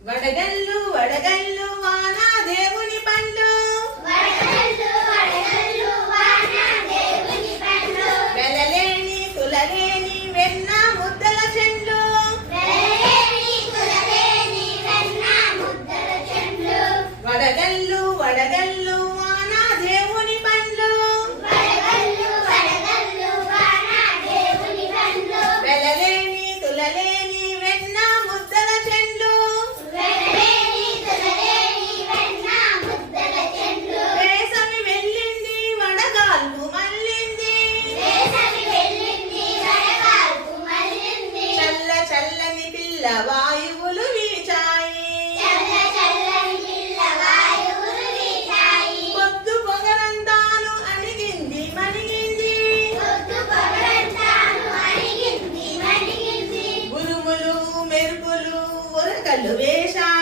వడగల్లు వడగల్లు వాన దేవుని పండ్లు వెలలేని తులలేని వెన్న ముద్దల చెండ్లు వడగల్లు వడగల్లు వాన దేవుని పండ్లు వెలలేని తులలేని వెన్న ముద్దల చెండ్లు వేసవి వెళ్ళింది వడగాల్పు మళ్ళింది చల్ల చల్లని పిల్ల వాయువులు వీచాయి పొద్దు పొగరంతాను అణిగింది మణిగింది ఉరుములు మెరుపులు ఉరకలు వేశాయి